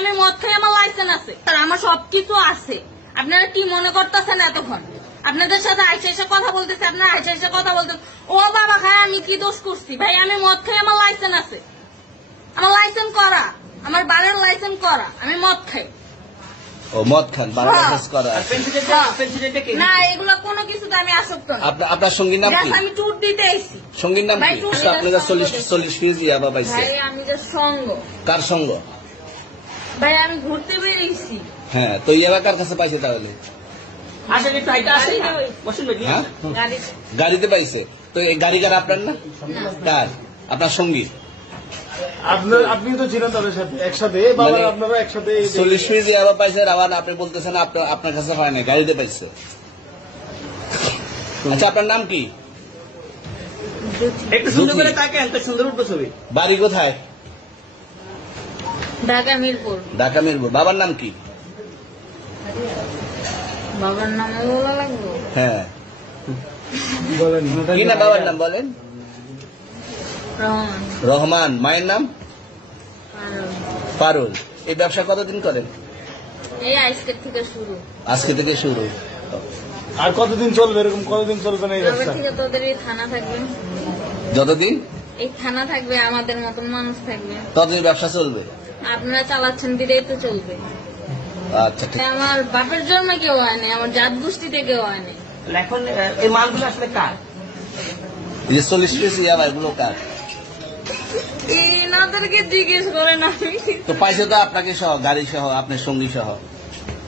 আমি মদ খাই, আমার লাইসেন্স আছে, আমার সবকিছু আছে। আপনারা কি মনে করতেছেন এতক্ষণ? আপনাদের সাথে আইসা কথা বলতেছে, আপনারা আইসা কথা বলতেছে ও বাবা খায়, আমি কি দোষ করছি? ভাই আমি মদ খাই, আমার লাইসেন্স আছে, আমার লাইসেন্স করা, আমার বাবার লাইসেন্স করা, আমি মদ খাই। ও মদ খান, বাবার লাইসেন্স করা। না এগুলো কোনো কিছুতে আমি আসক্ত না। আপনার সঙ্গীর নাম কি? আমি ট্যুর দিতে আইছি। সঙ্গীর নাম কি? আপনারা 40 পিস ইয়াবা পাইছে। ভাই আমি যে সঙ্গ। কার সঙ্গ? ভাই আমি ঘুরতে বেরিয়েছি। হ্যাঁ, তো ইয়াবা কার কাছে পাইছে তাহলে? হ্যাঁ? গাড়িতে পাইছে। তো এই গাড়ি কার, আপনার না? কার? আপনার সঙ্গী? আপনি তো ছিলেন তাদের সাথে একসাথে, আপনারা একসাথে 40 পিস ইয়াবা পাইছে। আবার আপনি বলতেছেন আপনার কাছে হয় না, গাড়িতে পাইছে। আচ্ছা, আপনার নাম কি? একটু সুন্দর করে তাকেন, তো সুন্দর উঠবে ছবি। বাড়ি কোথায়? ঢাকা মিরপুর। ঢাকা মিরপুর। বাবার নাম কি? বাবার নাম বলা লাগবে? হ্যাঁ, বলেন কি না বাবার নাম বলেন? রহমান। রহমান। মায়ের নাম? পারুল। এই ব্যবসা কতদিন করেন? এই আজকের থেকে শুরু। আজকে থেকে শুরু। আর কতদিন চলবে? এরকম কতদিন চলবে না এই তবে ব্যবসা? থেকে তোদের এই থানা থাকবে, যতদিন এই থানা থাকবে, আমাদের মতন মানুষ থাকবে, ততদিন ব্যবসা চলবে। আপনারা চালাচ্ছেন বিদায় তো চলবে। আচ্ছা, ঠিক। আমার বাপের জন্মে কেউ হয়নি, আমার জাত গোষ্ঠীতে কেউ হয়নি। এখন এই মালগুলো আসলে কার? এই যে 40 পিস ইয়াবা, এগুলো কার? এনাদেরকে জিজ্ঞেস করেন। আমি তো পাইছে তো আপনাকে সহ, গাড়ি সহ, আপনার সঙ্গী সহ।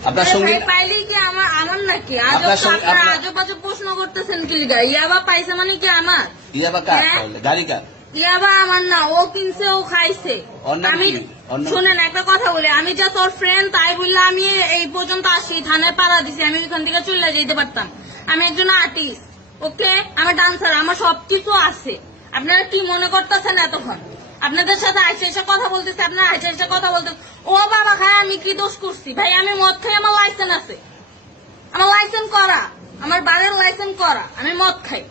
আপনার সঙ্গী পাইলে কি আমার নাকি? আপনার সঙ্গে- আপনার- আজব আজব প্রশ্ন করতেছেন কি লিগা? ইয়াবা পাইছে মানে কি আমার? ইয়াবা কার হ্যাঁ? তাহলে? গাড়ি কার? ইয়াবা আমার না, ও কিনছে, ও খাইছে। ওর নাম আমি কি? ওর নাম- শোনেন একটা কথা বলি, আমি যা তোর ফ্রেন্ড তাই বললে আমি এই পর্যন্ত আসি, থানায় পাড়া দিছি, আমি এখান থেকে চলে যেতে পারতাম। আমি একজন আর্টিস্ট, ওকে, আমি ডান্সার, আমার সবকিছু আছে। আপনারা কি মনে করতেছেন এতক্ষণ? আপনাদের সাথে আইসা কথা বলতেছে, আপনারা আইসা কথা বলতেছে ও বাবা খায়, আমি কি দোষ করছি? ভাই আমি মদ খাই, আমার লাইসেন্স আছে, আমার লাইসেন্স করা, আমার বাবার লাইসেন্স করা, আমি মদ খাই।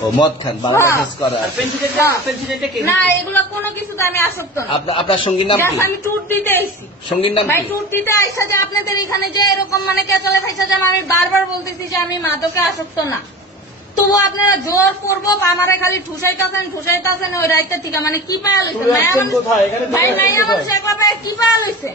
ও মদ খান, বাবার লাইসেন্স করা। না এগুলো কোনো কিছুতে আমি আসক্ত না। আপনার সঙ্গীর নাম কি? আমি ট্যুর দিতে আইছি। সঙ্গীর নাম ভাই কি? ট্যুর দিতে আইসা যে আপনাদের এখানে যে এরকম মানে কেচালে খাইসা যে আমি বারবার বলতেছি যে আমি মাদকে আসক্ত না, তবু আপনারা জোর পূর্বক আমারে খালি ঠুসাইতাছেন ওই রাইতে থেকে। মানে কি পায়া লইছেন? কোথায়? এখানে ভাই মাইয়া মানুষ একলা পায়ে কি পায়া লইছেন?